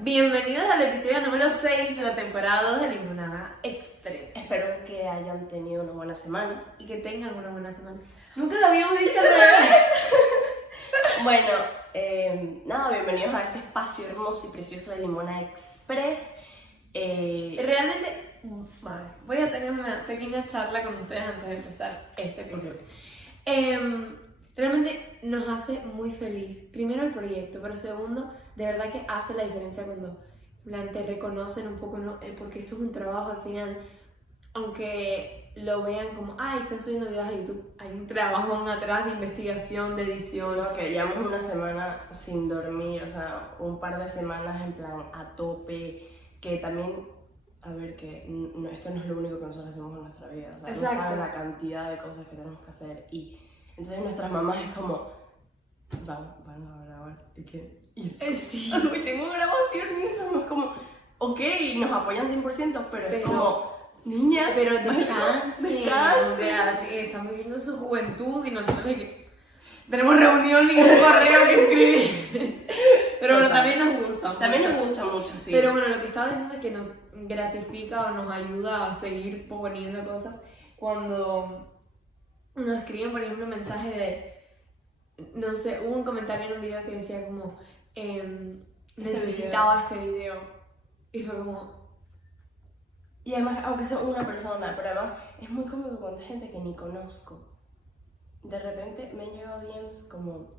Bienvenidos al episodio número 6 de la temporada 2 de Limonada Express. Espero que hayan tenido una buena semana. Y que tengan una buena semana. Nunca lo habíamos dicho al revés. Bueno, nada, bienvenidos a este espacio hermoso y precioso de Limonada Express. Realmente, vale, voy a tener una pequeña charla con ustedes antes de empezar este episodio. Realmente nos hace muy feliz, primero el proyecto, pero segundo, de verdad que hace la diferencia cuando te reconocen un poco, ¿no? Porque esto es un trabajo al final, aunque lo vean como, ay, están subiendo videos a YouTube, hay un trabajo atrás de investigación, de edición. No, que llevamos una semana sin dormir, o sea, un par de semanas en plan a tope, que también, a ver, que no, esto no es lo único que nosotros hacemos en nuestra vida, o sea, no saben la cantidad de cosas que tenemos que hacer y entonces nuestras mamás es como, van a grabar, ¿y qué? Sí. Uy, tengo grabación y nosotros es como, ok, nos apoyan 100%, pero es como, niñas, pero descansen. descansen. O sea, que están viviendo su juventud y nosotros de que tenemos reunión y un correo que escribir. Pero bueno, también nos gusta mucho. También nos gusta mucho, sí. Pero bueno, lo que estaba diciendo es que nos gratifica o nos ayuda a seguir poniendo cosas cuando nos escriben, por ejemplo, mensajes de, no sé, hubo un comentario en un video que decía como, necesitaba este video. Y fue como... Y además, aunque sea una persona, pero además es muy cómico cuando hay gente que ni conozco. De repente me han llegado DMs como,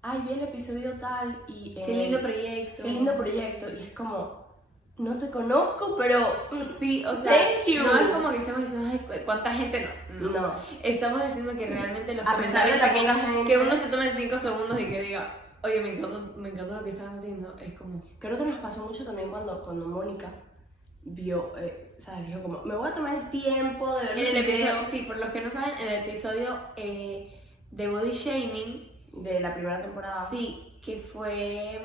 ay, vi el episodio tal y... qué lindo proyecto. Qué lindo proyecto. Y es como, no te conozco, pero... Sí, o sea, thank you. no es como que estamos diciendo, ay, ¿cuánta gente? No. Estamos diciendo que realmente los A pesar de comentarios la pequeños, poca gente, que uno se tome 5 segundos y que diga, oye, me encanta lo que están haciendo, es como... Creo que nos pasó mucho también cuando Mónica vio, ¿sabes? Dijo como, me voy a tomar el tiempo de ver En el video episodio, sí, por los que no saben, en el episodio de Body Shaming, de la primera temporada. sí, que fue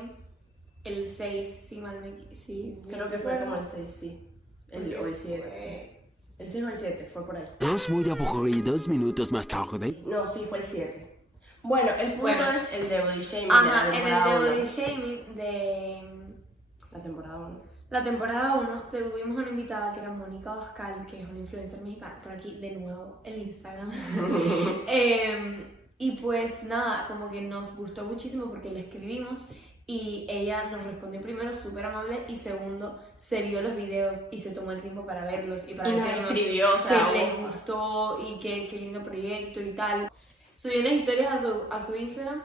el 6, si mal me sí, Creo que fue como el 6, sí. O el 7. El 6 o el 7, fue por ahí. Dos muy aburridos minutos más tarde. No, sí, fue el 7. Bueno, el punto es el de Body Shaming. Ajá, de en la el de temporada Body 1. Shaming de La temporada 1. la temporada 1 tuvimos una invitada que era Mónica Bascal, que es una influencer mexicana, por aquí de nuevo el Instagram. Y pues nada, como que nos gustó muchísimo porque le escribimos y ella nos respondió primero súper amable y segundo se vio los videos y se tomó el tiempo para verlos y para Y nos decirnos escribió, o sea, que les gustó y qué lindo proyecto y tal. Subió unas historias a su Instagram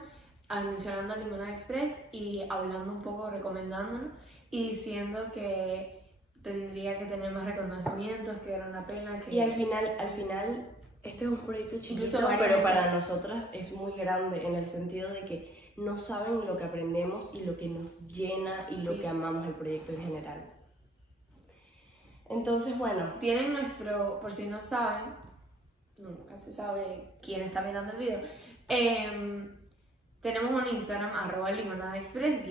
mencionando a Limonada Express y hablando un poco, recomendándonos y diciendo que tendría que tener más reconocimientos, que era una pena que... Y al final, este es un proyecto chiquito, Incluso pero para nosotras es muy grande en el sentido de que no saben lo que aprendemos y lo que nos llena y lo que amamos el proyecto en general. Entonces, bueno. Tienen nuestro, por si no saben, nunca se sabe quién está mirando el video, tenemos un Instagram, @limonadaexpress_.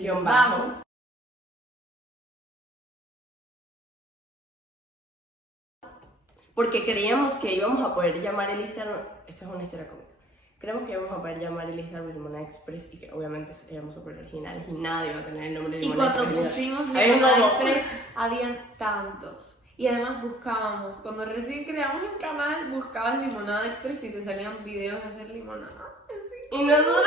Porque creíamos que íbamos a poder llamar el Instagram, esta es una historia cómica, creíamos que íbamos a poder llamar el Instagram Limonada Express y que obviamente éramos súper originales y nadie iba a tener el nombre de Y Limonada cuando Express. pusimos Había Limonada como- Express, habían tantos. Y además buscábamos, cuando recién creamos el canal, buscabas Limonada Express y te salían videos de hacer limonada. Sí. Y nosotros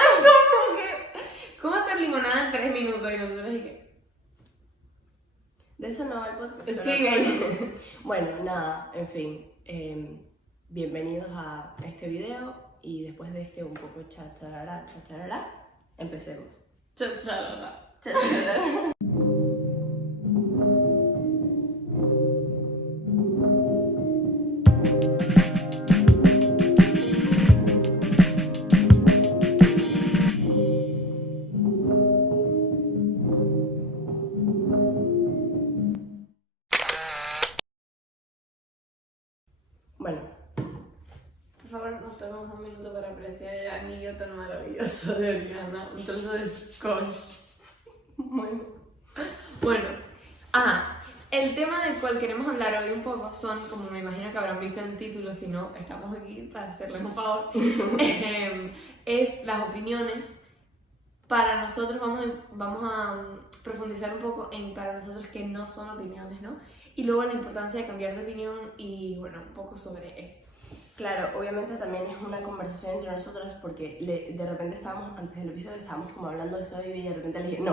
como que... ¿Cómo hacer limonada en 3 minutos? Y nosotros dije... De eso no va el podcast. Sí, pero- Bueno, nada, en fin. Bienvenidos a este video y después de este un poco chacharara, empecemos. Chacharara. Bueno, Por favor, nos tomamos un minuto para apreciar el anillo tan maravilloso de Oriana. Un trozo de scotch. Bueno, el tema del cual queremos hablar hoy un poco son, como me imagino que habrán visto en el título, si no, estamos aquí para hacerles un favor, es las opiniones para nosotros vamos a profundizar un poco en para nosotros que no son opiniones, ¿no? Y luego la importancia de cambiar de opinión y, bueno, un poco sobre esto. Claro, obviamente también es una conversación entre nosotras porque de repente antes del episodio estábamos como hablando de esto y de repente le dije,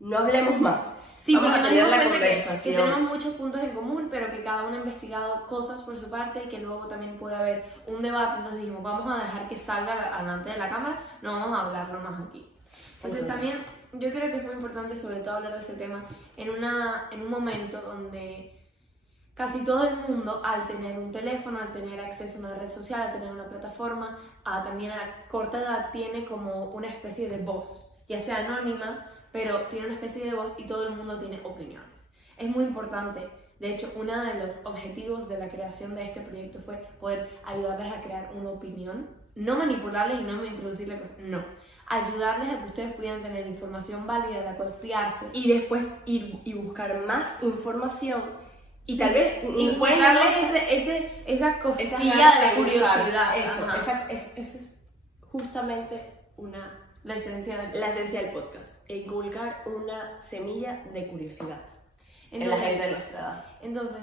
no hablemos más. Sí, vamos porque nos dimos cuenta que tenemos muchos puntos en común, pero que cada uno ha investigado cosas por su parte y que luego también puede haber un debate. Entonces dijimos, vamos a dejar que salga delante de la cámara, no vamos a hablarlo más aquí. Entonces también yo creo que es muy importante sobre todo hablar de este tema en un momento donde casi todo el mundo, al tener un teléfono, al tener acceso a una red social, al tener una plataforma, también a corta edad tiene como una especie de voz, ya sea anónima, pero tiene una especie de voz y todo el mundo tiene opiniones. Es muy importante. De hecho, uno de los objetivos de la creación de este proyecto fue poder ayudarles a crear una opinión, no manipularles y no introducirles cosas, no. Ayudarles a que ustedes pudieran tener información válida de la cual fiarse. Y después ir y buscar más información y tal vez inculcarles esa cosquilla de la curiosidad. Eso es justamente la esencia del podcast. Inculcar una semilla de curiosidad en la gente de nuestra edad. Entonces,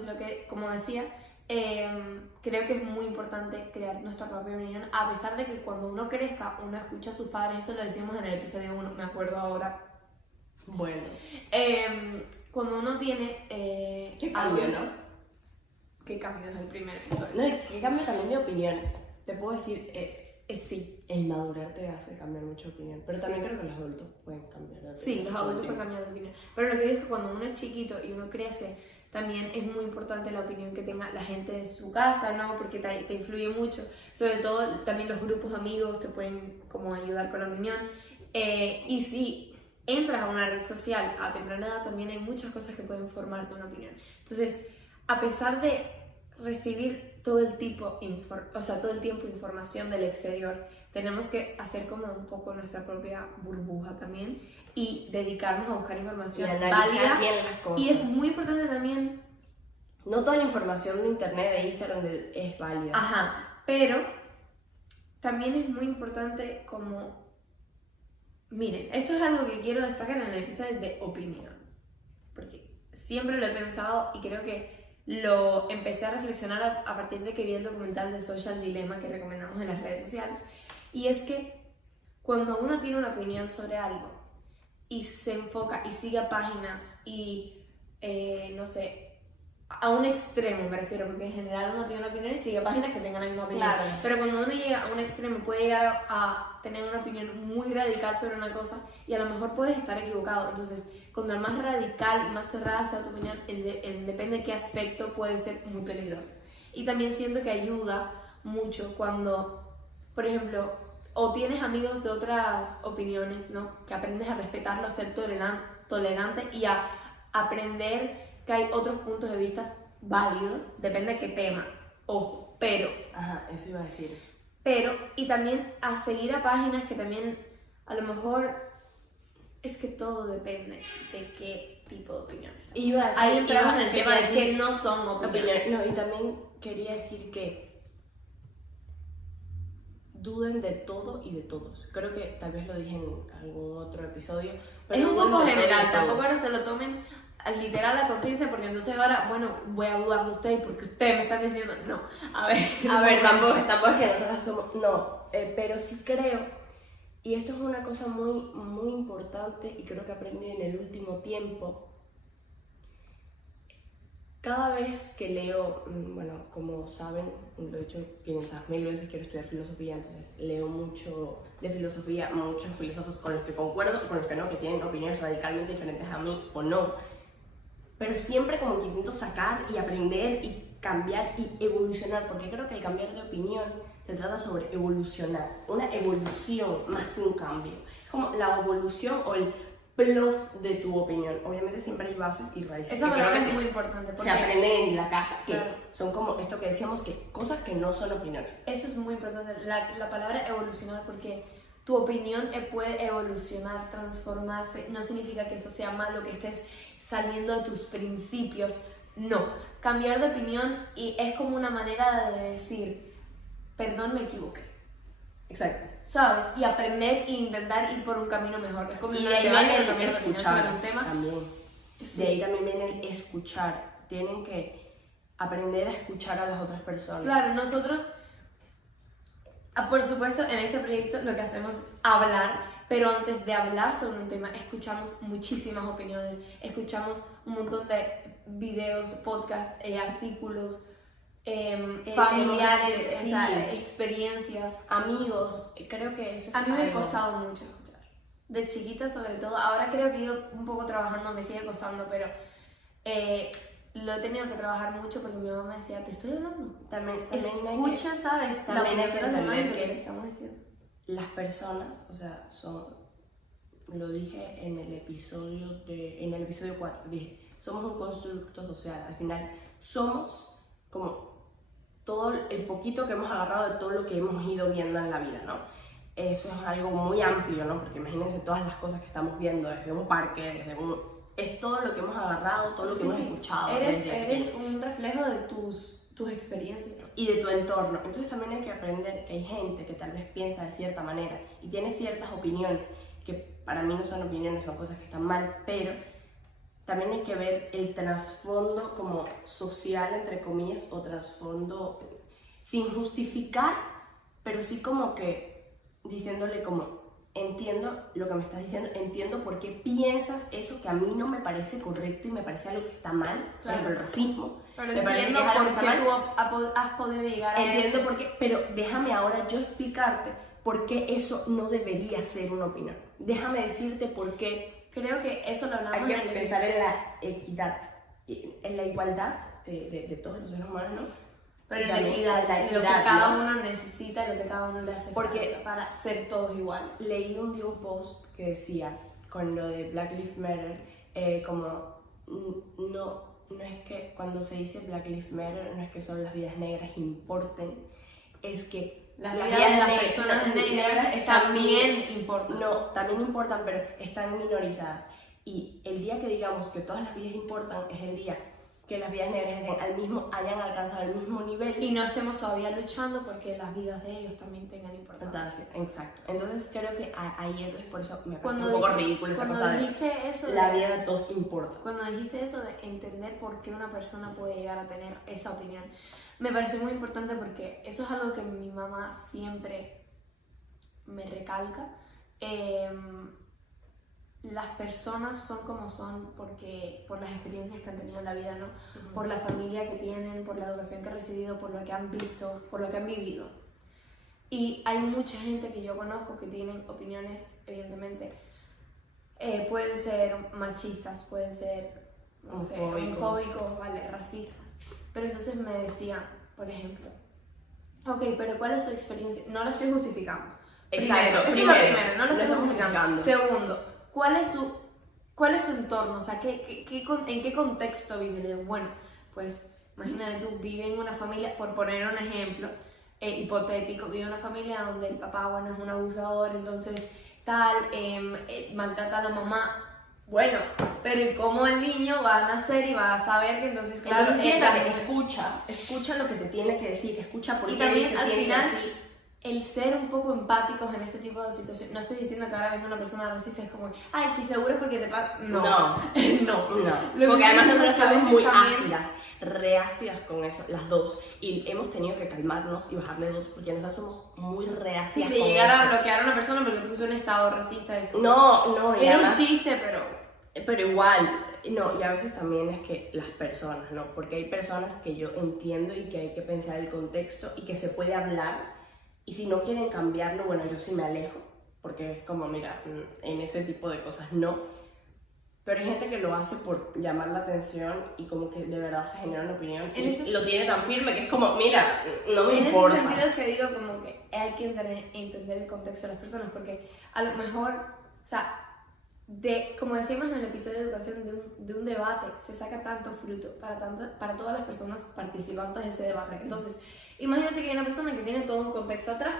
como decía, creo que es muy importante crear nuestra propia opinión, a pesar de que cuando uno crezca, uno escucha a sus padres, eso lo decíamos en el episodio 1, me acuerdo ahora. Bueno. Cuando uno tiene... ¿Qué cambio, no? ¿Qué cambio desde el primer episodio? No, ¿qué cambio también de opiniones? Te puedo decir, sí, el madurar te hace cambiar mucha opinión, pero también creo que los adultos pueden cambiar de opinión. Sí, los adultos pueden cambiar de opinión, pero lo que digo es que cuando uno es chiquito y uno crece, también es muy importante la opinión que tenga la gente de su casa, ¿no? Porque te influye mucho, sobre todo también los grupos de amigos te pueden como ayudar con la opinión, y si entras a una red social a temprana edad, también hay muchas cosas que pueden formarte una opinión. Entonces, a pesar de recibir todo el tiempo información del exterior, tenemos que hacer como un poco nuestra propia burbuja también y dedicarnos a buscar información válida. Bien las cosas. Y es muy importante también... No toda la información de internet, de Instagram es válida. Ajá, pero también es muy importante como... Miren, esto es algo que quiero destacar en el episodio de opinión, porque siempre lo he pensado y creo que lo empecé a reflexionar a partir de que vi el documental de Social Dilemma que recomendamos en las redes sociales, y es que cuando uno tiene una opinión sobre algo y se enfoca y sigue páginas y, no sé, a un extremo me refiero, porque en general uno tiene una opinión y sigue páginas que tengan la misma opinión. Claro. Pero cuando uno llega a un extremo puede llegar a tener una opinión muy radical sobre una cosa y a lo mejor puedes estar equivocado. Entonces, cuando más radical y más cerrada sea tu opinión, depende de qué aspecto, puede ser muy peligroso. Y también siento que ayuda mucho cuando, por ejemplo, o tienes amigos de otras opiniones, ¿no? Que aprendes a respetarlo, a ser tolerante y a aprender que hay otros puntos de vista válidos, depende de qué tema, ojo, pero... Ajá, eso iba a decir. Pero, y también a seguir a páginas que también, a lo mejor, es que todo depende de qué tipo de opiniones. Ahí entramos en el tema de que no son opiniones. No, y también quería decir que duden de todo y de todos. Creo que tal vez lo dije en algún otro episodio. Pero es un poco general, tampoco ahora se lo tomen literal a conciencia, porque entonces ahora, bueno, voy a dudar de ustedes porque ustedes me están diciendo, no, a ver, tampoco es que nosotras somos, no, pero sí creo, y esto es una cosa muy, muy importante y creo que aprendí en el último tiempo. Cada vez que leo, bueno, como saben, lo he dicho 500.000 veces, quiero estudiar filosofía, entonces leo mucho de filosofía, muchos filósofos con los que concuerdo, con los que no, que tienen opiniones radicalmente diferentes a mí o no. Pero siempre como que intento sacar y aprender y cambiar y evolucionar, porque creo que el cambiar de opinión se trata sobre evolucionar, una evolución más que un cambio. Es como la evolución o el plus de tu opinión. Obviamente siempre hay bases y raíces. Esa palabra es muy importante. Porque se aprenden en la casa, que claro, son como esto que decíamos, que cosas que no son opiniones. Eso es muy importante, la palabra evolucionar, porque tu opinión puede evolucionar, transformarse. No significa que eso sea malo, que estés saliendo de tus principios. No, cambiar de opinión y es como una manera de decir, perdón, me equivoqué. Exacto. ¿sabes? Y aprender e intentar ir por un camino mejor. Es como Y un de ahí debate viene que el también escuchar sobre un tema. también. Sí. De ahí también viene el escuchar. Tienen que aprender a escuchar a las otras personas. Claro, nosotros, por supuesto, en este proyecto lo que hacemos es hablar, pero antes de hablar sobre un tema, escuchamos muchísimas opiniones, escuchamos un montón de videos, podcasts, artículos, familiares, sí. experiencias. Amigos, creo que eso es A mí me ha algo. costado mucho escuchar. De chiquita sobre todo, ahora creo que he ido un poco trabajando, me sigue costando, pero lo he tenido que trabajar mucho porque mi mamá me decía, te estoy hablando. También Escucha, ¿sabes? también hay que opinión de los demás y entender lo que que le estamos diciendo. las personas, o sea, lo dije en el episodio 4, dije, somos un constructo social, al final somos como todo el poquito que hemos agarrado de todo lo que hemos ido viendo en la vida, ¿no? Eso es algo muy amplio, ¿no? Porque imagínense todas las cosas que estamos viendo desde un parque, es todo lo que hemos agarrado, todo lo que hemos escuchado. Eres un reflejo de tus experiencias. Y de tu entorno. Entonces también hay que aprender que hay gente que tal vez piensa de cierta manera y tiene ciertas opiniones que para mí no son opiniones, son cosas que están mal, pero también hay que ver el trasfondo como social, entre comillas, o trasfondo sin justificar, pero sí como que diciéndole como, entiendo lo que me estás diciendo, entiendo por qué piensas eso que a mí no me parece correcto y me parece algo que está mal, por ejemplo, el racismo. Pero Me parece entiendo que es algo por que qué está tú has podido llegar a Entiendo eso. por qué, pero déjame ahora yo explicarte por qué eso no debería ser una opinión. Déjame decirte por qué Creo que eso lo hablamos hay que en el pensar en la equidad, en la igualdad de todos los seres humanos, ¿no? Pero Y la también equidad, la lo que equidad, cada ¿no? uno necesita, lo que cada uno le hace Porque falta para ser todos iguales. Leí un día un post que decía, con lo de Black Lives Matter, como no es que cuando se dice Black Lives Matter, no es que solo las vidas negras importen, es que Las vidas de las personas negras también importan. No, también importan, pero están minorizadas. Y el día que digamos que todas las vidas importan es el día que las vidas negras hayan alcanzado el mismo nivel. Y no estemos todavía luchando porque las vidas de ellos también tengan importancia. Exacto. Entonces creo que ahí entonces por eso me parece Cuando un poco dije- ridículo esa cuando cosa dijiste eso de la de- vida de todos importa. Cuando dijiste eso de entender por qué una persona puede llegar a tener esa opinión, me pareció muy importante porque eso es algo que mi mamá siempre me recalca. Las personas son como son porque por las experiencias que han tenido en la vida, ¿no? Por la familia que tienen, por la educación que han recibido, por lo que han visto, por lo que han vivido. Y hay mucha gente que yo conozco que tienen opiniones, evidentemente, pueden ser machistas, pueden ser no sé, homofóbicos, vale, racistas. Pero entonces me decían, por ejemplo, ok, pero ¿cuál es su experiencia? No lo estoy justificando. Exacto, Eso es lo primero, no lo estoy justificando. Segundo, ¿cuál es su entorno? O sea, ¿en qué contexto vive? Le digo, bueno, pues imagínate tú, vive en una familia, por poner un ejemplo hipotético, vive en una familia donde el papá, bueno, es un abusador, entonces tal, maltrata a la mamá. Bueno, pero ¿y cómo el niño va a nacer y va a saber que entonces, claro, escucha lo que te tiene que decir, escucha por y qué también se al siente final así. el ser un poco empáticos en este tipo de situaciones. No estoy diciendo que ahora venga una persona racista es como, ay, si seguro es porque te pasa. No. No. Lo Porque que además dicen nosotros es que a somos veces muy también- ácidas, reacias con eso, las dos. Y hemos tenido que calmarnos y bajarle dos porque nosotros somos muy Si reacias te con llegara a eso. bloquear a una persona porque puso un estado racista, es como, No, y era un además- chiste, Pero igual, no, y a veces también es que las personas, ¿no? Porque hay personas que yo entiendo y que hay que pensar el contexto y que se puede hablar, y si no quieren cambiarlo, bueno, yo sí me alejo, porque es como, mira, en ese tipo de cosas no. Pero hay gente que lo hace por llamar la atención y como que de verdad se genera una opinión y lo tiene tan firme que es como, mira, no me en importa. ese sentido es que digo como que hay que entender el contexto de las personas, porque a lo mejor, o sea, como decíamos en el episodio de educación, de un debate se saca tanto fruto para todas las personas participantes de ese debate. Entonces, imagínate que hay una persona que tiene todo un contexto atrás,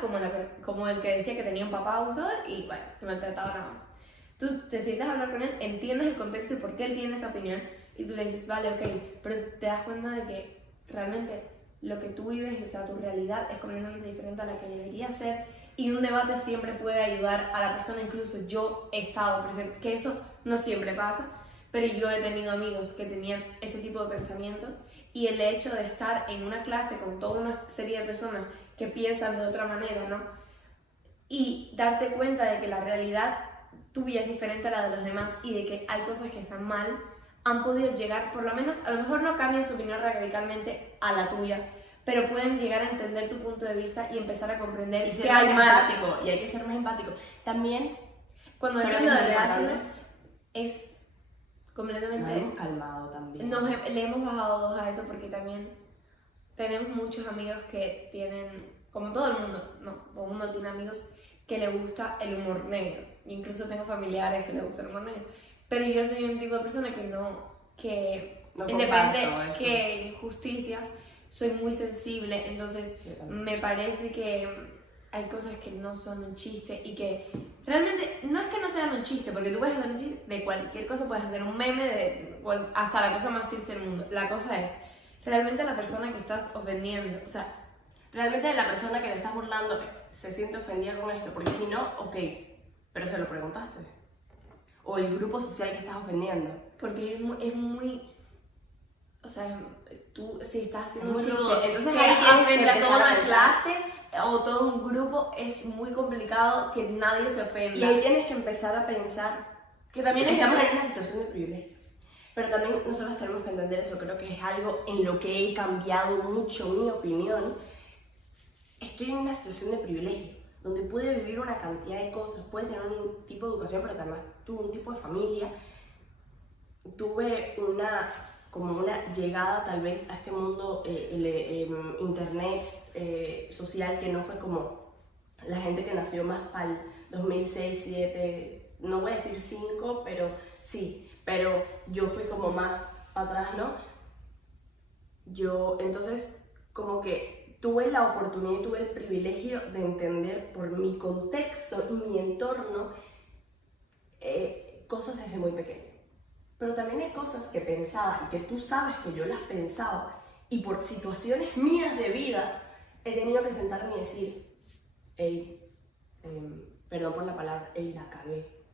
como el que decía que tenía un papá abusador y, bueno, que maltrataba a la mamá. Tú te sientas a hablar con él, entiendes el contexto y por qué él tiene esa opinión, y tú le dices, vale, ok, pero te das cuenta de que realmente lo que tú vives, o sea, tu realidad es completamente diferente a la que debería ser y un debate siempre puede ayudar a la persona. Incluso yo he estado presente, que eso no siempre pasa, pero yo he tenido amigos que tenían ese tipo de pensamientos, y el hecho de estar en una clase con toda una serie de personas que piensan de otra manera, ¿no? Y darte cuenta de que la realidad tuya es diferente a la de los demás y de que hay cosas que están mal, han podido llegar, por lo menos, a lo mejor no cambian su opinión radicalmente a la tuya, pero pueden llegar a entender tu punto de vista y empezar a comprender que hay mal. Y hay que ser más empático. También, cuando decís lo de ácido, es completamente... Nos hemos calmado también. Le hemos bajado 2 a eso porque también tenemos muchos amigos que tienen, como todo el mundo, no, todo el mundo tiene amigos que le gusta el humor negro. Incluso tengo familiares que le gusta el humor negro. Pero yo soy un tipo de persona que no independiente que injusticias, soy muy sensible, entonces me parece que hay cosas que no son un chiste y que realmente no es que no sean un chiste, porque tú puedes hacer un chiste de cualquier cosa, puedes hacer un meme hasta la cosa más triste del mundo. La cosa es realmente la persona que estás ofendiendo, o sea, realmente la persona que te estás burlando se siente ofendida con esto, porque si no, ok, pero se lo preguntaste. O el grupo social que estás ofendiendo. Porque es muy o sea, tú si estás haciendo un chiste, entonces ahí tienes que toda una clase o todo un grupo, es muy complicado que nadie se ofenda. Y ahí tienes que empezar a pensar que también estamos en una situación de privilegio. Pero también nosotros tenemos que entender eso, creo que es algo en lo que he cambiado mucho mi opinión. Estoy en una situación de privilegio, donde pude vivir una cantidad de cosas, pude tener un tipo de educación, pero además tuve un tipo de familia, tuve como una llegada tal vez a este mundo internet social, que no fue como la gente que nació más para el 2006, 2007, no voy a decir 5, pero sí, pero yo fui como más atrás, ¿no? Yo entonces como que tuve la oportunidad, tuve el privilegio de entender por mi contexto y mi entorno cosas desde muy pequeño. Pero también hay cosas que pensaba y que tú sabes que yo las pensaba y por situaciones mías de vida he tenido que sentarme y decir, hey, perdón por la palabra, hey, la cagué,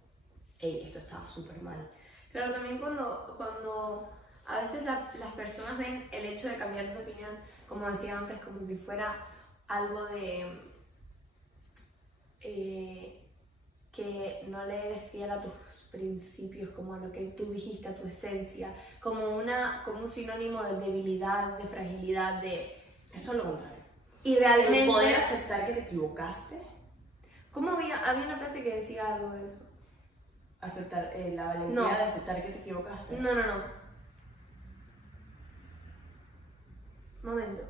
hey, esto estaba súper mal. Claro, también cuando a veces las personas ven el hecho de cambiar de opinión, como decía antes, como si fuera algo de que no le eres fiel a tus principios, como a lo que tú dijiste, a tu esencia, como un sinónimo de debilidad, de fragilidad, Esto es lo contrario. Y realmente... El poder aceptar que te equivocaste. ¿Cómo había una frase que decía algo de eso? Aceptar, la valentía de aceptar que te equivocaste. No. Momento.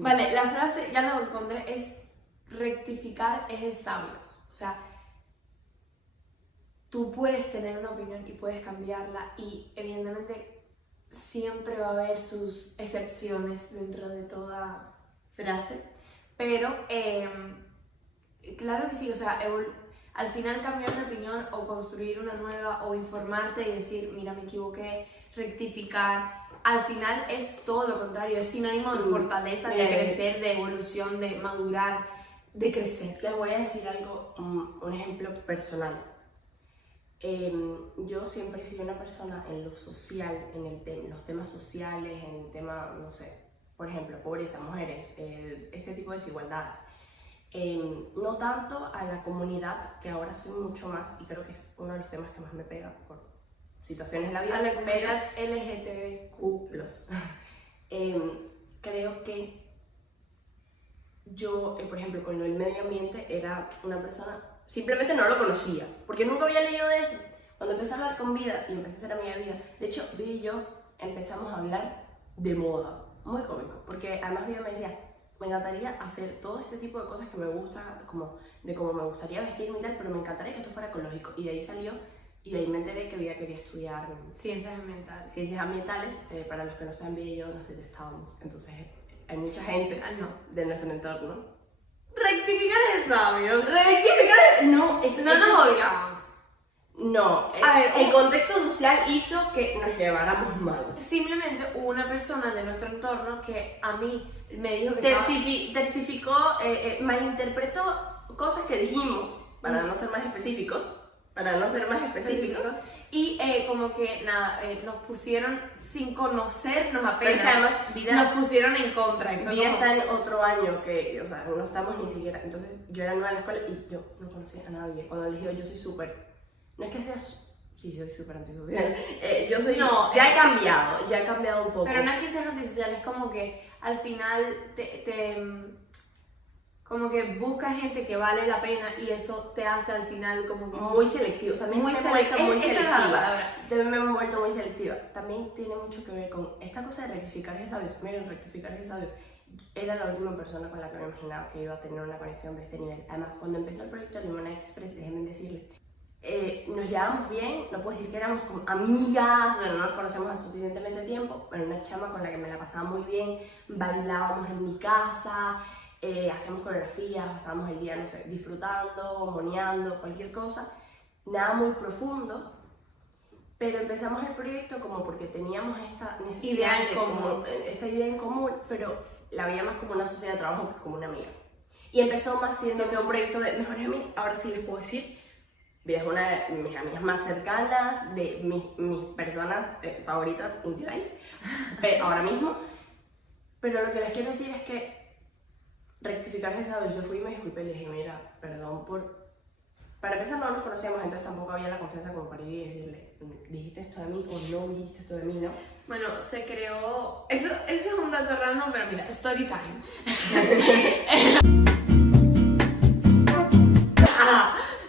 Vale, la frase, ya lo encontré, es rectificar es de sabios. O sea, tú puedes tener una opinión y puedes cambiarla, y evidentemente siempre va a haber sus excepciones dentro de toda frase, pero claro que sí, o sea, al final cambiar de opinión o construir una nueva o informarte y decir, mira, me equivoqué, rectificar, al final es todo lo contrario, es sinónimo de fortaleza, de crecer, de evolución, de madurar, de crecer. Les voy a decir algo, un ejemplo personal. Yo siempre he sido una persona en lo social, en los temas sociales, en el tema, no sé, por ejemplo, pobreza, mujeres, este tipo de desigualdades. No tanto a la comunidad, que ahora soy mucho más, y creo que es uno de los temas que más me pega por situaciones de la vida. A la comunidad LGTBQ+. Creo que yo, por ejemplo, con el medio ambiente era una persona, simplemente no lo conocía, porque nunca había leído de eso. Cuando empecé a hablar con Vida y empecé a ser amiga de Vida, de hecho, Vida y yo empezamos a hablar de moda, muy cómico, porque además Vida me decía, me encantaría hacer todo este tipo de cosas que me gusta, como de cómo me gustaría vestirme y tal, pero me encantaría que esto fuera ecológico. Y de ahí salió, y de ahí me enteré que Vida quería estudiar ciencias ambientales. Ciencias ambientales, para los que no saben, Vida y yo nos detestábamos, entonces hay mucha gente de nuestro entorno. Rectificar es sabio. Rectificar es... No, eso no nos odiamos. No, A ver, el contexto social hizo que nos lleváramos mal. Simplemente hubo una persona de nuestro entorno que a mí me dijo que Tercificó, malinterpretó cosas que dijimos, para no ser más específicos, y como que nada, nos pusieron sin conocernos pero apenas, es que además vida, nos pusieron en contra. Y fue Vida como- está en otro año que, o sea, no estamos ni siquiera, entonces yo era nueva en la escuela y yo no conocía a nadie. Cuando les digo yo soy súper, no es que sea, sí soy súper antisocial, yo soy, No, ya he cambiado un poco. Pero no es que seas antisocial, es como que al final como que buscas gente que vale la pena y eso te hace al final como que muy selectivo, también muy me he vuelto muy esa es la selectiva. palabra. También me he vuelto muy selectiva. También tiene mucho que ver con esta cosa de rectificar ejes sabios. Miren, rectificar ejes sabios. Era la última persona con la que me imaginaba que iba a tener una conexión de este nivel. Además, cuando empezó el proyecto Limona Express, déjenme decirles, nos llevábamos bien, no puedo decir que éramos como amigas, pero no nos conocemos hace suficientemente tiempo, pero una chama con la que me la pasaba muy bien, bailábamos en mi casa, hacíamos coreografías, pasábamos el día, no sé, disfrutando, moneando, cualquier cosa, nada muy profundo, pero empezamos el proyecto como porque teníamos esta necesidad esta idea en común, pero la veía más como una sociedad de trabajo que como una amiga. Y empezó más siendo que un proyecto de mejores amigas. Ahora sí les puedo decir, Vida es una de mis amigas más cercanas, de mis personas favoritas in life, ahora mismo. Pero lo que les quiero decir es que rectificar esa vez, yo fui y me disculpé y le dije, mira, perdón por... Para empezar no nos conocíamos, entonces tampoco había la confianza como para ir y decirle, ¿dijiste esto de mí o no dijiste esto de mí, no? Bueno, se creó... Eso es un dato random, pero mira, story time.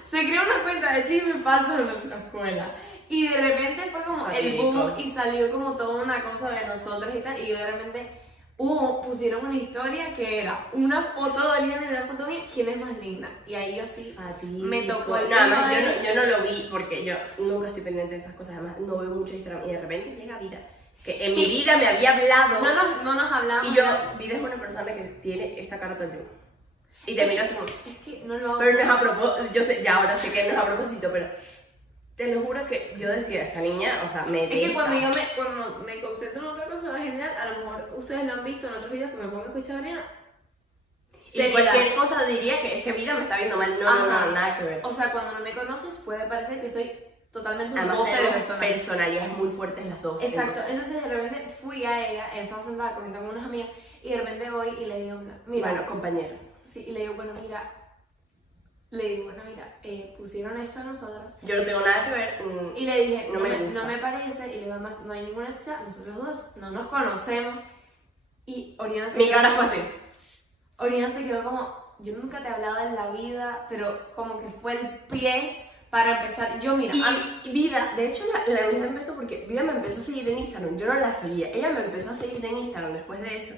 Se creó una cuenta de chisme falso en nuestra escuela. Y de repente fue como el boom y salió como toda una cosa de nosotros y tal. Y yo de repente pusieron una historia que era una foto de Oriana y una foto mía, ¿quién es más linda? Y ahí yo sí me tocó el nada tema más, de... yo no lo vi porque yo nunca estoy pendiente de esas cosas, además no veo mucho Instagram y de repente llega Vida, que en mi vida me había hablado. No nos hablamos. Y yo, Vida es una persona que tiene esta cara todo el tiempo. Y te miras como... Es que no lo hago. Pero no es a propósito, yo sé, ya ahora sé que no es a propósito, pero te lo juro que yo decía, esta niña, o sea, me Es que cuando me concentro en otra cosa en general, a lo mejor ustedes lo han visto en otros videos que me pongo a escuchar a Oriana. Y cualquier cosa diría que es que Vida me está viendo mal, no, nada que ver. O sea, cuando no me conoces puede parecer que soy totalmente un Además, bofe de persona. personalidades muy fuertes las dos. Exacto, entonces de repente fui a ella estaba sentada comiendo con unas amigas y de repente voy y le digo, mira, bueno, compañeros. Sí, y le digo, bueno, mira, pusieron esto a nosotras. Yo no tengo nada que ver. Y le dije, no me parece, y le digo, además, no hay ninguna necesidad, nosotros dos no nos conocemos. Y Oriana Mi cara fue así. Oriana se quedó como, yo nunca te he hablado en la vida, pero como que fue el pie para empezar. Yo, mira, y Vida, de hecho, la amistad empezó porque Vida me empezó a seguir en Instagram. Yo no la seguía. Ella me empezó a seguir en Instagram después de eso.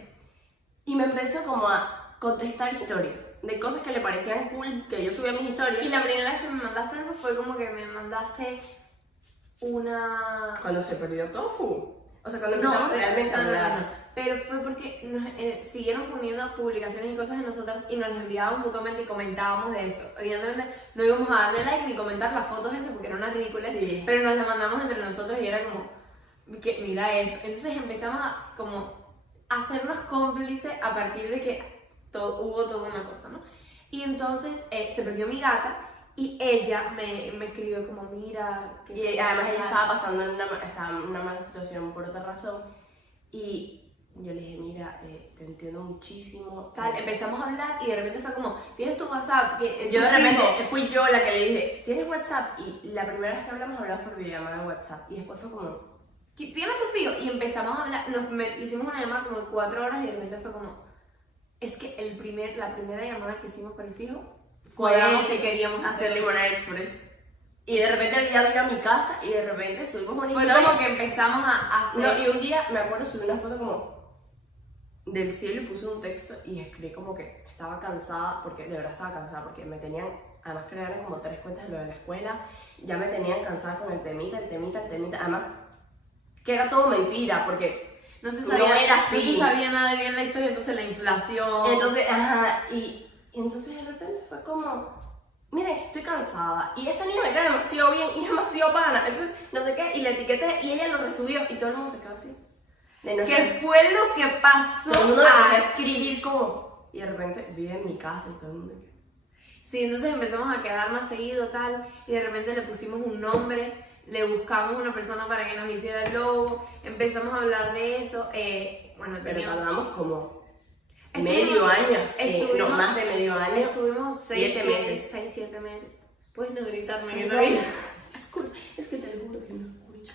Y me empezó como a contestar historias de cosas que le parecían cool, que yo subía mis historias. Y la primera vez que me mandaste algo fue como que me mandaste una... Cuando se perdió Tofu. O sea, cuando empezamos realmente a hablar. No. Pero fue porque nos siguieron poniendo publicaciones y cosas de nosotras y nos las enviábamos mutuamente y comentábamos de eso. Evidentemente no íbamos a darle like ni comentar las fotos esas porque eran unas ridículas, sí. Pero nos las mandamos entre nosotros y era como, que mira esto. Entonces empezamos a como hacernos cómplices a partir de que hubo toda una cosa, ¿no? Y entonces se perdió mi gata y ella me escribió como, mira... Y además ella estaba pasando en una mala situación por otra razón y yo le dije, mira, te entiendo muchísimo. Tal, empezamos a hablar y de repente fue como, ¿tienes tu WhatsApp? Yo de repente fui yo la que le dije, ¿tienes WhatsApp? Y la primera vez que hablamos por videollamada de WhatsApp y después fue como... ¿Tienes tu fijo? Y empezamos a hablar, hicimos una llamada como de 4 horas y de repente fue como, es que la primera llamada que hicimos por el fijo fue que queríamos hacer Limona Express. Y de repente Vida vino a mi casa y de repente subimos una historia. Fue como que empezamos a hacer... No, y un día, me acuerdo, subí una foto como del cielo y puse un texto y escribí como que estaba cansada, porque de verdad estaba cansada, porque me tenían, además crearon como 3 cuentas de lo de la escuela, ya me tenían cansada con el temita, además que era todo mentira, porque no se sabía, era así. No se sabía nada de bien la historia, entonces la inflación... Entonces, y entonces de repente fue como... mira, estoy cansada y esta niña me cae demasiado bien y es demasiado pana, entonces no sé qué, y la etiqueté y ella lo resubió y todo el mundo se quedó así. ¿Qué fue lo que pasó? Todo el mundo me empezó a escribir como, y de repente vive en mi casa y todo el mundo. Sí, entonces empezamos a quedar más seguido tal, y de repente le pusimos un nombre, le buscamos una persona para que nos hiciera el logo, empezamos a hablar de eso, bueno, pero tardamos como Estuvimos- medio año, sí, estuvimos- no, más de medio año. Estuvimos 7 meses. 6-7 meses. Puedes no gritarme No, en la vida. es que te juro que no escucho.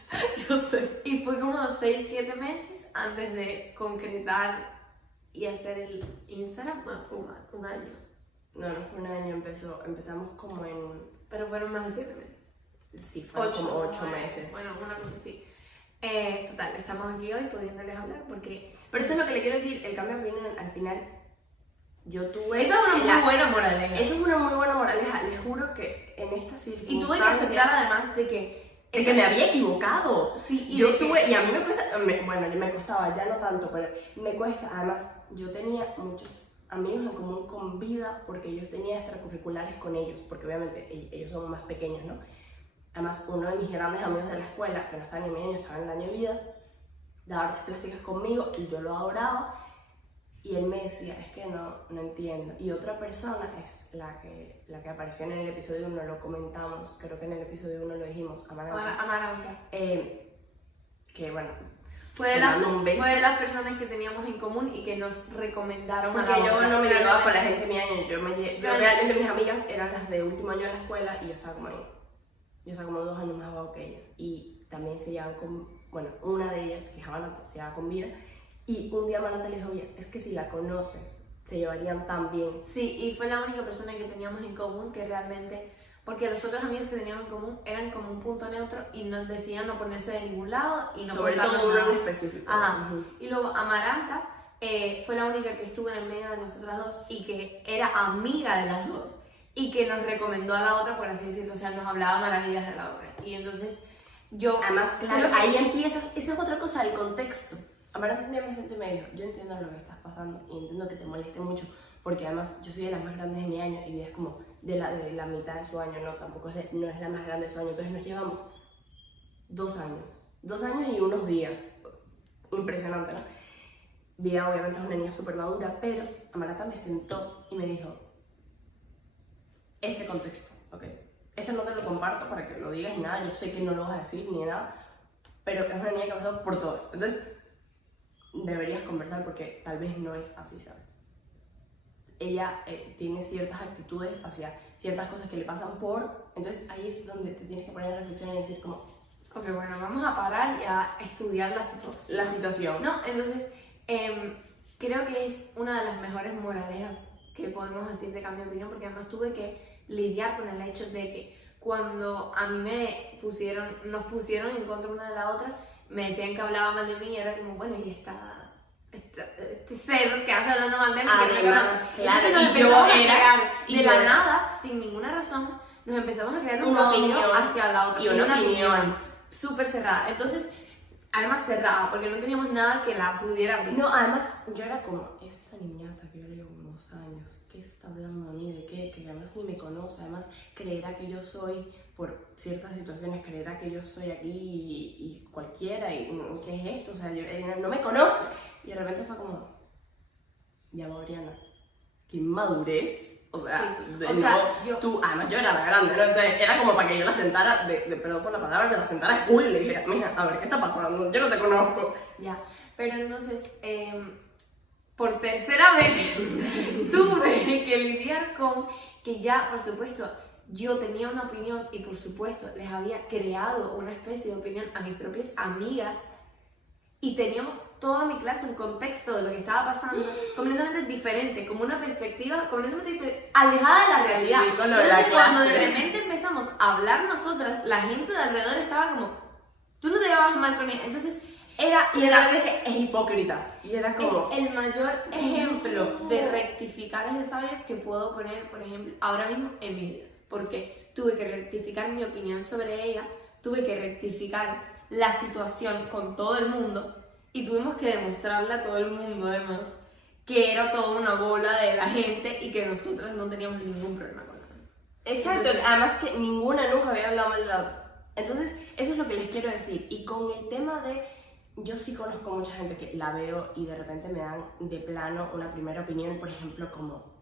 Yo sé. Y fue como 6-7 meses antes de concretar y hacer el Instagram. Bueno, fue un año. No fue un año, empezamos como en... Pero fueron más de 7 meses. Sí, fueron como 8 meses. Bueno, una cosa así. Total, estamos aquí hoy pudiéndoles hablar porque... Pero eso es lo que le quiero decir, el cambio de opinión al final, yo tuve... Esa es una muy buena moraleja. Eso es una muy buena moraleja, les juro que en esta circunstancia... Y tuve que aceptar además de que... Es que me había equivocado. Sí, y yo de que- tuve, y a mí me cuesta, bueno, me costaba, ya no tanto, pero me cuesta. Además, yo tenía muchos amigos en común con vida porque yo tenía extracurriculares con ellos, porque obviamente ellos son más pequeños, ¿no? Además, uno de mis grandes amigos de la escuela, que no estaba ni en mi año, estaba en el año de vida, daba artes plásticas conmigo y yo lo adoraba. Y él me decía, es que no entiendo. Y otra persona es la que apareció en el episodio 1, lo comentamos, creo que en el episodio 1 lo dijimos, Amaranta. Amaranta. Que bueno, Fue de, te mando un beso. fue de las personas que teníamos en común y que nos recomendaron Porque a la yo otra. no me llevaba con la Realmente- gente de mi año, yo Claro. realmente mis amigas eran las de último año de la escuela y yo estaba como ahí. Yo estaba como 2 años más abajo que ellas. Y también se llevaban con, bueno, una de ellas, que es Amaranta, se llevaba con vida. Y un día Amaranta le dijo, oye, es que si la conoces, se llevarían tan bien. Sí, y fue la única persona que teníamos en común que realmente... Porque los otros amigos que teníamos en común eran como un punto neutro y nos decían no ponerse de ningún lado y no Sobre contarnos todo uno nada. en específico. Ajá. Ujú. Y luego Amaranta fue la única que estuvo en el medio de nosotras dos y que era amiga de las dos y que nos recomendó a la otra, por así decirlo, o sea, nos hablaba maravillas de la otra. Y entonces yo... Además, claro, creo que- ahí empiezas, esa es otra cosa, el contexto. Amaranta un día me sentó y me dijo, yo entiendo lo que estás pasando y entiendo que te moleste mucho, porque además yo soy de las más grandes de mi año y ella es como de la mitad de su año, no, tampoco no es la más grande de su año, entonces nos llevamos 2 años. 2 años y unos días. Impresionante, ¿no? Vía obviamente es una niña súper madura, pero Amaranta me sentó y me dijo, este contexto, ¿ok? Esto no te lo comparto para que lo digas ni nada, yo sé que no lo vas a decir ni nada, pero es una niña que ha pasado por todo. Entonces, deberías conversar porque tal vez no es así, ¿sabes? Ella tiene ciertas actitudes hacia ciertas cosas que le pasan por... Entonces ahí es donde te tienes que poner a reflexionar y decir como... Ok, bueno, vamos a parar y a estudiar la situación. La situación. No, entonces creo que es una de las mejores moralejas que podemos decir de cambio de opinión porque además tuve que lidiar con el hecho de que cuando a mí nos pusieron en contra una de la otra, me decían que hablaba mal de mí y era como, bueno, y este ser que hace hablando mal de mí, que no me Además, conoce. claro, Entonces nos y yo empezamos a era- crear y de yo la era- nada, sin ninguna razón, nos empezamos a crear un Una odio opinión hacia la otra y una opinión. súper cerrada. Entonces, además cerrada, porque no teníamos nada que la pudiera abrir. No, además yo era como, esta niñata que yo le llevo como 2 años, ¿qué está hablando de mí? ¿De qué? Que además ni me conoce, además creerá que yo soy, por ciertas situaciones, creerá que yo soy aquí y cualquiera, y ¿qué es esto? O sea, no me conoce. Y de repente fue como, ya Adriana, qué inmadurez. O sea, Sí, de o sea, nuevo, tú, además yo era la grande, ¿no? Entonces era como para que yo la sentara, perdón por la palabra, que la sentara cool y le dijera, mira, a ver, ¿qué está pasando? Yo no te conozco. Ya, pero entonces, por tercera vez, tuve que lidiar con que ya, por supuesto, yo tenía una opinión y por supuesto les había creado una especie de opinión a mis propias amigas y teníamos toda mi clase un contexto de lo que estaba pasando completamente diferente, como una perspectiva completamente diferente, alejada de la realidad. Sí, con lo de Entonces la cuando de clase. repente empezamos a hablar nosotras, la gente de alrededor estaba como, tú no te llevabas mal con ella, entonces era Y de repente dije, es hipócrita. Y era como, es el mayor ejemplo de rectificar de sabios que puedo poner, por ejemplo, ahora mismo en mi vida. Porque tuve que rectificar mi opinión sobre ella, tuve que rectificar la situación con todo el mundo y tuvimos que demostrarle a todo el mundo, además, que era toda una bola de la gente y que nosotras no teníamos ningún problema con nada. Exacto, entonces, además que ninguna nunca había hablado mal de la otra. Entonces, eso es lo que les quiero decir. Y con el tema de, yo sí conozco mucha gente que la veo y de repente me dan de plano una primera opinión, por ejemplo, como,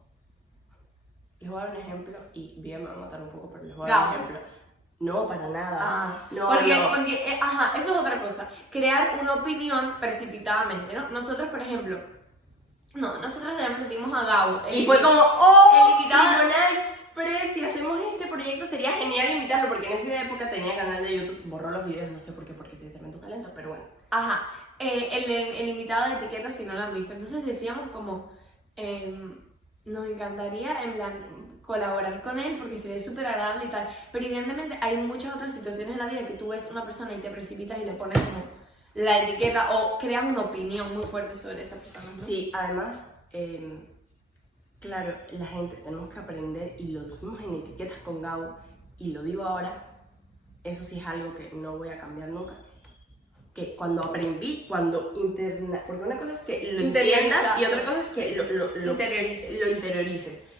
les voy a dar un ejemplo y Vía me va a matar un poco, pero les voy a dar un ejemplo. No, para nada. No, porque, eso es otra cosa. Crear una opinión precipitadamente, ¿no? Nosotros, por ejemplo, nosotros realmente vimos a Gau. Y fue como, oh, el invitado Luna Express, si hacemos este proyecto sería genial invitarlo, porque en esa época tenía canal de YouTube, borró los videos, no sé por qué, porque tiene tremendo talento, pero bueno. El invitado de etiqueta, si no lo han visto. Entonces decíamos como, nos encantaría, en plan, colaborar con él porque se ve súper agradable y tal, pero evidentemente hay muchas otras situaciones en la vida que tú ves una persona y te precipitas y le pones como la etiqueta o creas una opinión muy fuerte sobre esa persona, ¿no? Sí, además, claro, la gente tenemos que aprender, y lo dijimos en etiquetas con Gau, y lo digo ahora, eso sí es algo que no voy a cambiar nunca, que cuando aprendí, porque una cosa es que lo entiendas y otra cosa es que lo interiorices.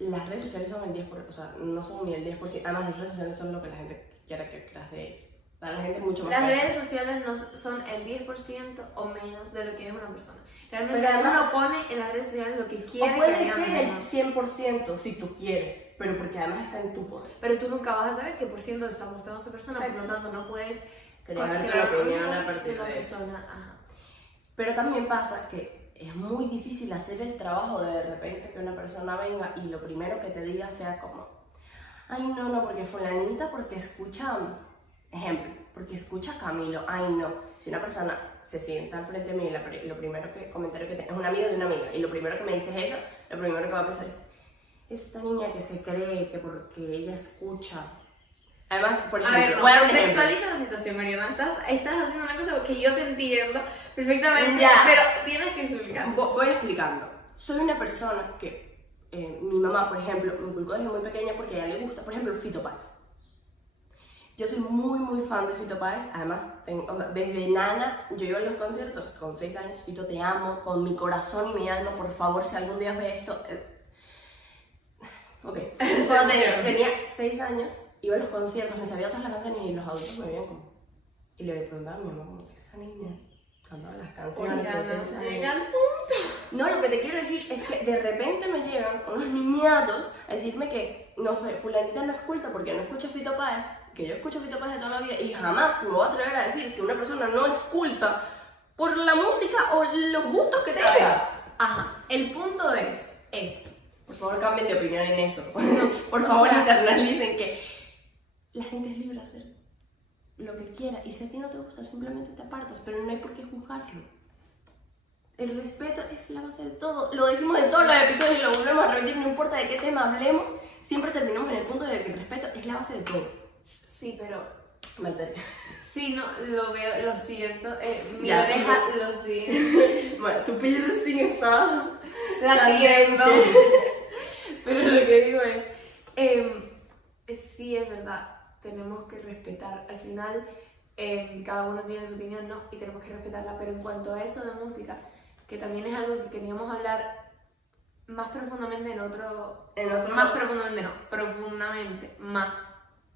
Las redes sociales son el 10%, o sea, no son ni el 10%, además las redes sociales son lo que la gente quiera que creas de ellos. O sea, la gente es mucho más Las fácil. redes sociales no son el 10% o menos de lo que es una persona. Realmente Pero además, uno pone en las redes sociales lo que quiere o que puede vean ser el menos. 100% si tú quieres, pero porque además está en tu poder. Pero tú nunca vas a saber qué por ciento está mostrando esa persona, por lo tanto no puedes Crearte la opinión a partir de la de eso. persona. Ajá. Pero también pasa que es muy difícil hacer el trabajo de repente que una persona venga y lo primero que te diga sea como, ay no, porque fulanita, porque escucha, ejemplo, porque escucha a Camilo, ay no. Si una persona se sienta al frente de mí y lo primero que comentario que es un amigo de una amiga y lo primero que me dice es eso, lo primero que va a pensar es, esta niña que se cree que porque ella escucha. Además, por ejemplo, a ver, contextualiza la situación, Mariana. Estás haciendo una cosa que yo te entiendo perfectamente, ya, pero tienes que explicar. Voy explicando. Soy una persona que, mi mamá, por ejemplo, me inculcó desde muy pequeña porque a ella le gusta, por ejemplo, Fito Páez. Yo soy muy fan de Fito Páez, además, desde nana, yo iba a los conciertos con 6 años, Fito te amo, con mi corazón y mi alma, por favor, si algún día ves esto... Ok, cuando tenía 6 años, iba a los conciertos, me sabía todas las canciones y los adultos me veían como... Y le preguntaba a mi mamá como, esa niña cantaba las canciones. No, lo que te quiero decir es que de repente me llegan unos niñatos a decirme que, no sé, fulanita no es culta porque no escucha Fito Páez, que yo escucho Fito Páez de toda la vida y jamás me voy a atrever a decir que una persona no es culta por la música o los gustos que tenga. Ajá, el punto de esto es... Por favor, cambien de opinión en eso. Por favor, internalicen que la gente es libre de hacer lo que quiera y si a ti no te gusta, simplemente te apartas, pero no hay por qué juzgarlo. El respeto es la base de todo. Lo decimos en todos los episodios y lo volvemos a repetir, no importa de qué tema hablemos, siempre terminamos en el punto de que el respeto es la base de todo. Sí, pero... Vale. Sí, no, lo veo, lo siento. Mi Ya, oreja lo siente. Bueno, tu piercing está latiendo. Pero lo que digo es, sí es verdad, tenemos que respetar. Al final, cada uno tiene su opinión, ¿no? Y tenemos que respetarla. Pero en cuanto a eso de música, que también es algo que queríamos hablar más profundamente en otro... Más profundamente no, profundamente, más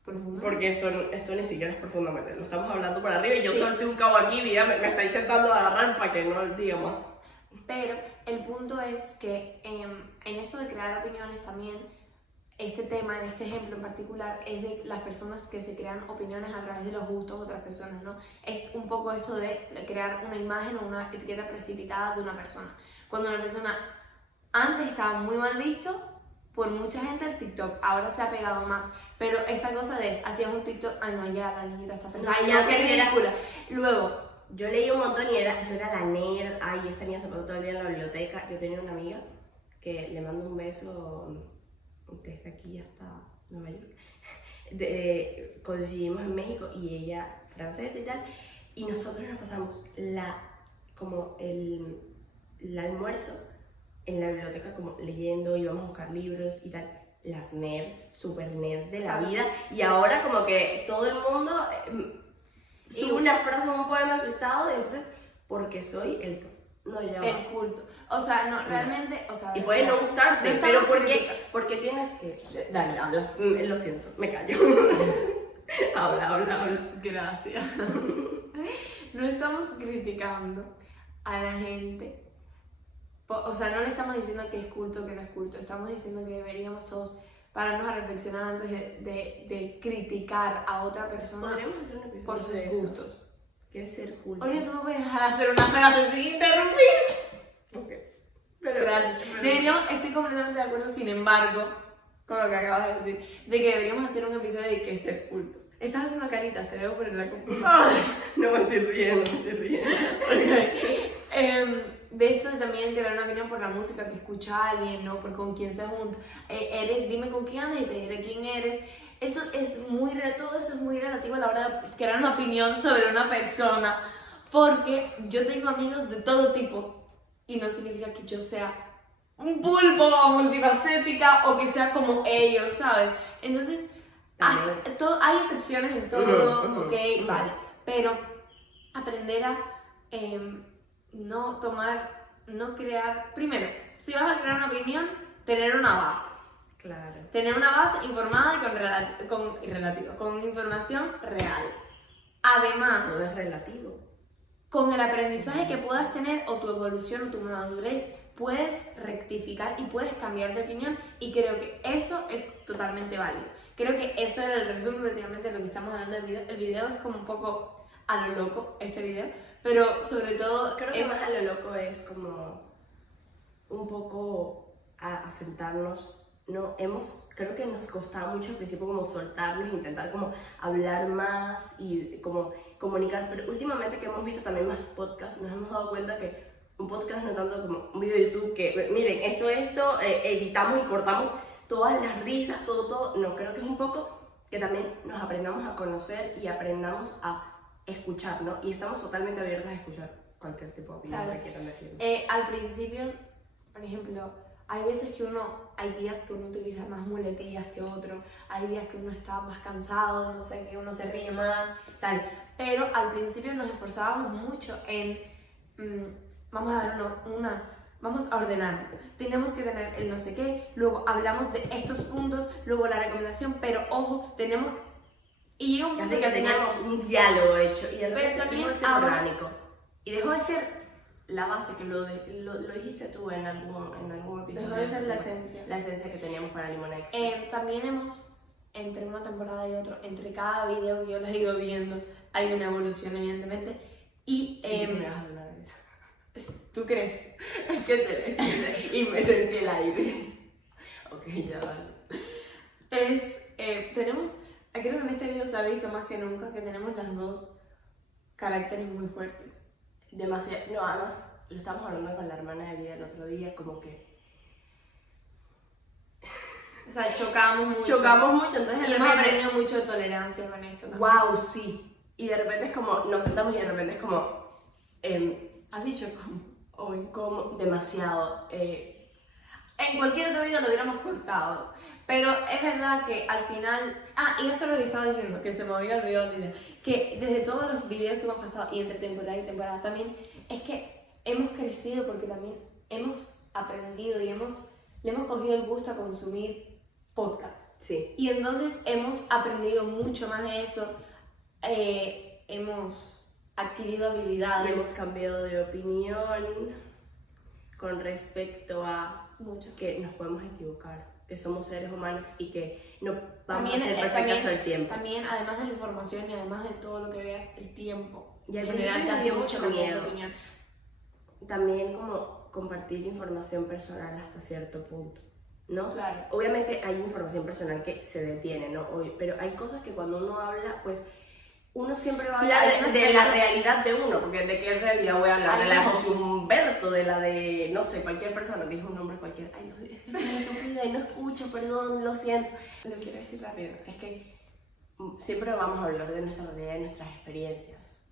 profundamente. Porque esto ni siquiera es profundamente, lo estamos hablando por arriba y yo solté un cabo aquí y me está intentando agarrar para que no diga más. Pero el punto es que en esto de crear opiniones también, este tema, en este ejemplo en particular, es de las personas que se crean opiniones a través de los gustos de otras personas, ¿no? Es un poco esto de crear una imagen o una etiqueta precipitada de una persona. Cuando una persona antes estaba muy mal visto por mucha gente el TikTok, ahora se ha pegado más, pero esta cosa de hacías un TikTok, ay no, ya la niñita está fresca, Ay, no, ya, qué que ridícula. Luego, yo leí un montón y yo era la nerd, ay, esta niña se pasó todo el día en la biblioteca. Yo tenía una amiga que le mando un beso desde aquí hasta Nueva York. Coincidimos en México y ella francesa y tal, y nosotros nos pasamos el almuerzo en la biblioteca como leyendo, íbamos a buscar libros y tal. Las nerds, super nerds de la vida, y ahora como que todo el mundo sube una frase o un poema a su estado, y entonces, porque soy el top. No, ya el va. culto. O sea, no, realmente, o sea... Y puede no gustarte, no pero estamos ¿por qué tienes que...? Dale, habla. Lo siento, me callo. Habla. Gracias. No estamos criticando a la gente. O sea, no le estamos diciendo que es culto o que no es culto. Estamos diciendo que deberíamos todos pararnos a reflexionar antes de criticar a otra persona. Podríamos hacer un episodio por sus de eso. gustos. ¿Qué es ser culto? Oye, tú me puedes dejar hacer una frase sin interrumpir. Ok. Pero, Gracias. Estoy completamente de acuerdo, sin embargo, con lo que acabas de decir, de que deberíamos hacer un episodio de qué es ser culto. Estás haciendo caritas, te veo por la computadora. No me estoy riendo, Okay. De esto de también crear una opinión por la música que escucha alguien, ¿no? Por con quién se junta. Dime con quién andas y te diré quién eres. Eso es todo eso es muy relativo a la hora de crear una opinión sobre una persona. Porque yo tengo amigos de todo tipo y no significa que yo sea un pulpo o multifacética o que sea como ellos, ¿sabes? Entonces, hay excepciones en todo, ok, vale. Pero aprender a no crear. Primero, si vas a crear una opinión, tener una base. Claro. Tener una base informada y con información real. Además, Todo es relativo. con el aprendizaje que puedas tener o tu evolución o tu madurez, puedes rectificar y puedes cambiar de opinión, y creo que eso es totalmente válido. Creo que eso era el resumen prácticamente de lo que estamos hablando del video. El video es como un poco a lo loco, este video, pero sobre todo creo que más a lo loco es como un poco a sentarnos. Creo que nos costaba mucho al principio como soltarnos, intentar como hablar más y como comunicar, pero últimamente que hemos visto también más podcasts, nos hemos dado cuenta que un podcast no tanto como un video de YouTube que, miren, esto, editamos y cortamos todas las risas, todo, no, creo que es un poco que también nos aprendamos a conocer y aprendamos a escuchar, ¿no? Y estamos totalmente abiertos a escuchar cualquier tipo de opinión que quieran decir. Al principio, por ejemplo, hay días que uno utiliza más muletillas que otro, hay días que uno está más cansado, no sé, que uno se ríe más, tal. Pero al principio nos esforzábamos mucho en, vamos a ordenar. Tenemos que tener el no sé qué, luego hablamos de estos puntos, luego la recomendación, pero ojo, tenemos... Y llega un punto que teníamos un diálogo hecho y de repente también dejó de ser orgánico. Y dejó de ser la base, que lo dijiste tú en algún episodio. Dejó de ser la esencia. La esencia que teníamos para Limona Express. También entre una temporada y otra, entre cada video que yo les he ido viendo, hay una evolución, evidentemente. Y me vas a hablar de eso. ¿Tú crees? Es que te y me sentí el aire. Ok, ya vale. Creo que en este video se ha visto más que nunca que tenemos las dos caracteres muy fuertes. Demasiado. No, además lo estábamos hablando con la hermana de vida el otro día, como que... O sea, chocamos mucho, entonces y hemos aprendido mucho de tolerancia con esto también. ¡Wow! Sí. Y de repente es como, nos sentamos y de repente es como... ¿Has dicho cómo? Hoy. Como demasiado. En cualquier otro video lo hubiéramos cortado. Pero es verdad que al final... y esto es lo que estaba diciendo, que se me había olvidado el video. Que desde todos los videos que hemos pasado, y entre temporada y temporada también, es que hemos crecido porque también hemos aprendido y le hemos cogido el gusto a consumir podcasts. Sí. Y entonces hemos aprendido mucho más de eso. Hemos adquirido habilidades. Y hemos cambiado de opinión con respecto a que nos podemos equivocar, que somos seres humanos y que no vamos a ser perfectos todo el tiempo. También, además de la información y además de todo lo que veas, el tiempo. Y al general principio te me hace dio mucho mucho cambiar de miedo. opinión. También como compartir información personal hasta cierto punto, ¿no? Claro. Obviamente hay información personal que se detiene, ¿no? Pero hay cosas que cuando uno habla, pues uno siempre va a hablar de la realidad de uno, porque ¿de qué realidad voy a hablar? De la de José Humberto, de la de, no sé, cualquier persona, dije un nombre cualquiera. Ay, no sé, es que estoy estúpida y no escucho, perdón, lo siento. Lo quiero decir rápido, es que siempre vamos a hablar de nuestra realidad y nuestras experiencias.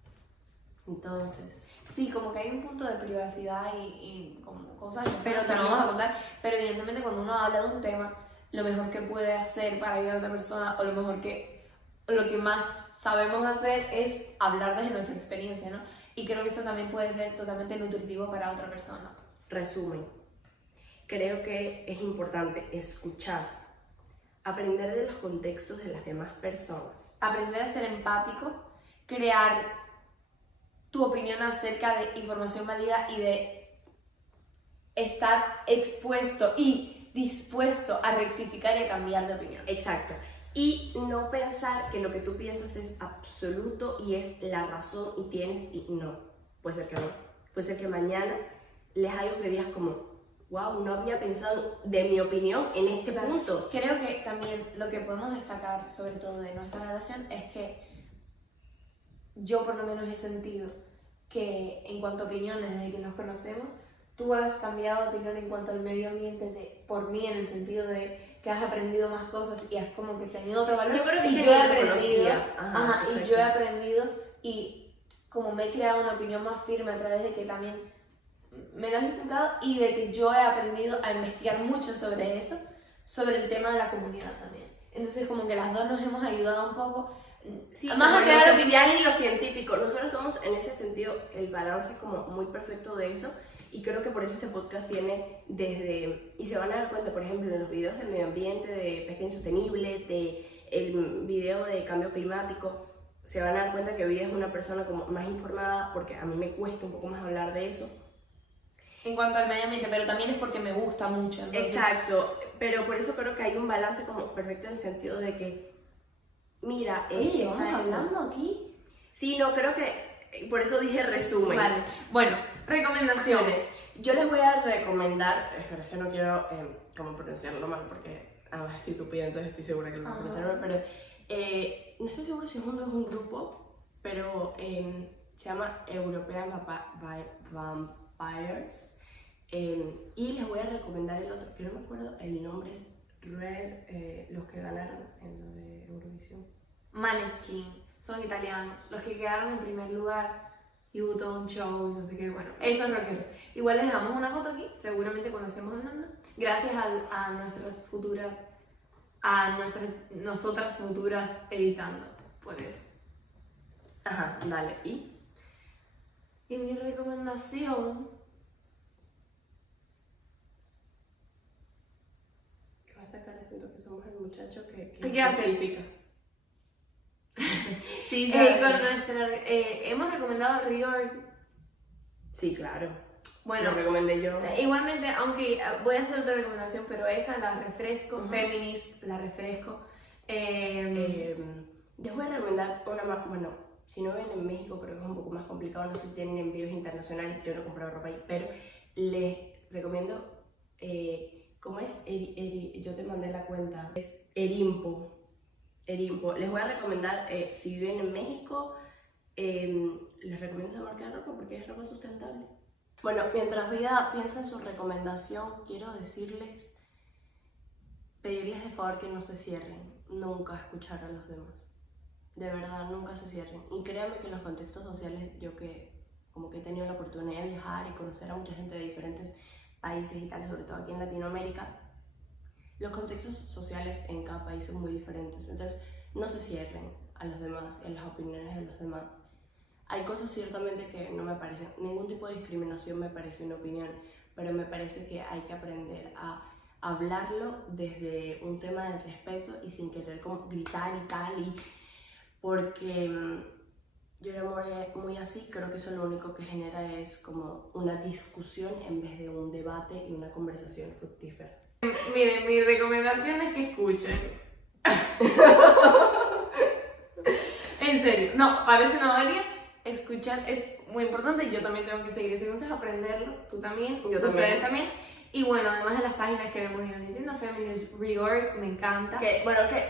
Entonces... Sí, como que hay un punto de privacidad y como cosas pero que no vamos a contar, pero evidentemente cuando uno habla de un tema, lo mejor que puede hacer para ayudar a otra persona, o lo que más sabemos hacer es hablar desde nuestra experiencia, ¿no? y creo que eso también puede ser totalmente nutritivo para otra persona. Resumen, creo que es importante escuchar, aprender de los contextos de las demás personas, aprender a ser empático, crear tu opinión acerca de información válida y de estar expuesto y dispuesto a rectificar y a cambiar de opinión. Exacto. Y no pensar que lo que tú piensas es absoluto y es la razón y tienes y no. Puede ser que no. Puede ser que mañana lees algo que digas como, wow, no había pensado de mi opinión en este punto. Creo que también lo que podemos destacar, sobre todo de nuestra relación, es que yo por lo menos he sentido que en cuanto a opiniones desde que nos conocemos, tú has cambiado de opinión en cuanto al medio ambiente por mí, en el sentido de que has aprendido más cosas y has como que tenido otro valor. Yo creo que y yo yo he no te aprendido, conocía. y yo he aprendido y como me he creado una opinión más firme a través de que también me lo has explicado y de que yo he aprendido a investigar mucho sobre eso, sobre el tema de la comunidad también. Entonces como que las dos nos hemos ayudado un poco. Sí, más a crear lo social y lo científico. Nosotros somos en ese sentido el balance como muy perfecto de eso. Y creo que por eso este podcast tiene desde, y se van a dar cuenta, por ejemplo, en los videos del medio ambiente, de pesca insostenible, de el video de cambio climático, se van a dar cuenta que hoy es una persona como más informada, porque a mí me cuesta un poco más hablar de eso. En cuanto al medio ambiente, pero también es porque me gusta mucho. Entonces... Exacto, pero por eso creo que hay un balance como perfecto en el sentido de que, mira, oye, ¿vamos hablando aquí? Sí, no, creo que por eso dije resumen. Vale, bueno, recomendaciones. Yo les voy a recomendar, es que no quiero como pronunciarlo mal porque además estoy tupida, entonces estoy segura que lo voy a pronunciar mal, pero no estoy segura si es un grupo, pero se llama European Vampires, y les voy a recomendar el otro, que no me acuerdo, el nombre es Red, los que ganaron en lo de Eurovisión. Maneskin, son italianos, los que quedaron en primer lugar y hubo todo un show y no sé qué, bueno, esos rockeros. Igual les dejamos una foto aquí, seguramente cuando estemos hablando, gracias a nuestras futuras, nosotras futuras editando, por eso. Ajá, dale, ¿y? Y mi recomendación... Con esta cara siento que somos el muchacho que ¿Qué hace? significa. Sí, con hemos recomendado Reorg. Sí, claro. Bueno, lo recomendé yo. Igualmente, aunque voy a hacer otra recomendación, pero esa la refresco, Feminist, la refresco. Les voy a recomendar una más, bueno, si no ven en México creo que es un poco más complicado, no sé si tienen envíos internacionales, yo no he comprado ropa ahí, pero les recomiendo, ¿cómo es? Yo te mandé la cuenta, es Erimpo. Les voy a recomendar, si viven en México, les recomiendo esa marca de ropa porque es ropa sustentable. Bueno, mientras Vida piensa en su recomendación, quiero pedirles de favor que no se cierren nunca a escuchar a los demás. De verdad, nunca se cierren. Y créanme que en los contextos sociales, yo que como que he tenido la oportunidad de viajar y conocer a mucha gente de diferentes países y tal, sobre todo aquí en Latinoamérica, los contextos sociales en cada país son muy diferentes, entonces no se cierren a los demás, en las opiniones de los demás. Hay cosas ciertamente que no me parecen, ningún tipo de discriminación me parece una opinión, pero me parece que hay que aprender a hablarlo desde un tema de respeto y sin querer como gritar y tal, y porque yo era muy así, creo que eso lo único que genera es como una discusión en vez de un debate y una conversación fructífera. Miren, mi recomendación es que escuchen. En serio, no, parece una varia. Escuchar es muy importante. Yo también tengo que seguir ese consejo, aprenderlo. Tú también, ustedes también. Y bueno, además de las páginas que hemos ido diciendo, Feminist Reorg, me encanta. Que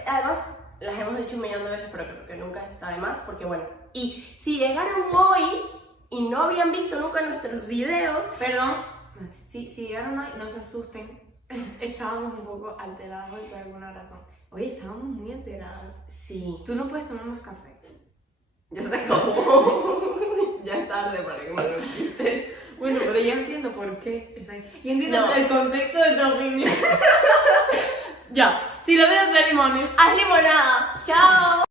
además las hemos dicho 1.000.000 de veces, pero creo que nunca está de más, porque bueno, y si llegaron hoy y no habían visto nunca nuestros videos, perdón, si llegaron hoy, no se asusten. Estábamos un poco alterados hoy por alguna razón. Oye, estábamos muy alteradas. Sí. Tú no puedes tomar más café. Yo sé cómo. Ya es tarde para que me lo quites. Bueno, pero yo entiendo por qué. Y entiendo el contexto de tu opinión. Ya, si lo veo de limones, haz limonada. ¡Chao!